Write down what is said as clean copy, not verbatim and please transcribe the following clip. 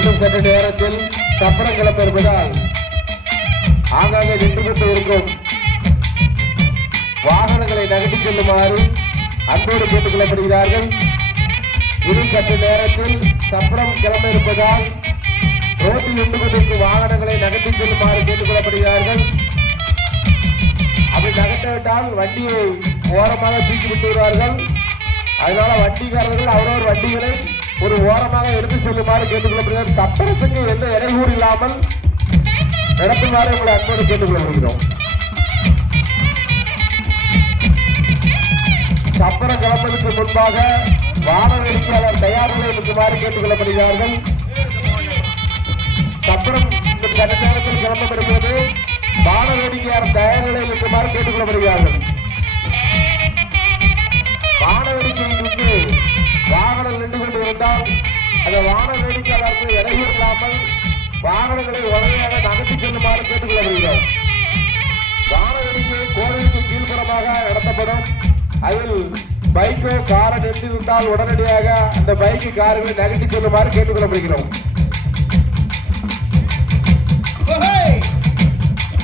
இன்னும் சற்று நேரத்தில் சப்பரம் கிளம்ப இருப்பதால் ஆங்காங்கே நின்று கொண்டு இருக்கும் வாகனங்களை நகர்த்திச் செல்லுமாறு அன்போடு கேட்டுக் கொள்ளப்படுகிறார்கள். இன்னும் சற்று நேரத்தில் சப்பரம் கிளம்ப இருப்பதால் ரோட்டில் நின்று கொண்டிருக்கும் வாகனங்களை நகர்த்திச் செல்லுமாறு கேட்டுக் கொள்ளப்படுகிறார்கள். அப்படி நகர்த்தவிட்டால் வண்டியை ஓரமாக தூக்கி விட்டு வருவார்கள். அதனால வண்டிக்காரர்கள் அவரவர் வண்டிகளை ஒரு ஓரமாக எடுத்து செல்லுமாறு கேட்டுக் கொள்ளப்படுகிறார். சப்பரத்துக்கு எந்த இடையூறு இல்லாமல் நடத்துமாறு உங்களை அன்போடு கேட்டுக் கொள்ளப்படுகிறோம். சப்பரம் கிளம்புவதற்கு முன்பாக வான வேடிக்கையாளர் தயார் நிலையில் இருக்குமாறு கேட்டுக் கொள்ளப்படுகிறார்கள். சப்பரம் இந்த சட்ட நேரத்தில் கிளம்பப்படுகிறது. வான வேடிக்கையாளர் தயார் நிலையில் இருக்குமாறு கேட்டுக் கொள்ளப்படுகிறார்கள். வான வேடிக்கைக்கு வாகனம் நின்று கொண்டு இருந்தால் அந்த வான வேடிக்கையாளருக்கு இடையூறு இல்லாமல் வாகனங்களை உடனடியாக நகர்த்தி செல்லுமாறு கேட்டுக் கொள்ளப்படுகிறோம். வான வேடிக்கை கோவிலுக்கு கீழ்ப்புறமாக நடத்தப்படும். அதில் பைக்கோ காரை நிறுத்திவிட்டால் உடனடியாக அந்த பைக்கு கார்களை நகர்த்தி செல்லுமாறு கேட்டுக் கொள்ளப்படுகிறோம்.